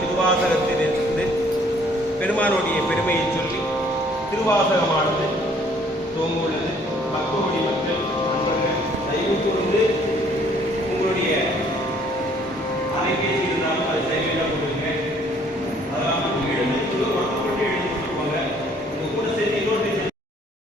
திருவாசகத்திலிருந்து பெருமானுடைய பெருமையை சொல்லி திருவாசகமானது துவங்குள்ளது. பக்தோடி மக்கள் நண்பர்கள் தயவு கூர்ந்து உங்களுடைய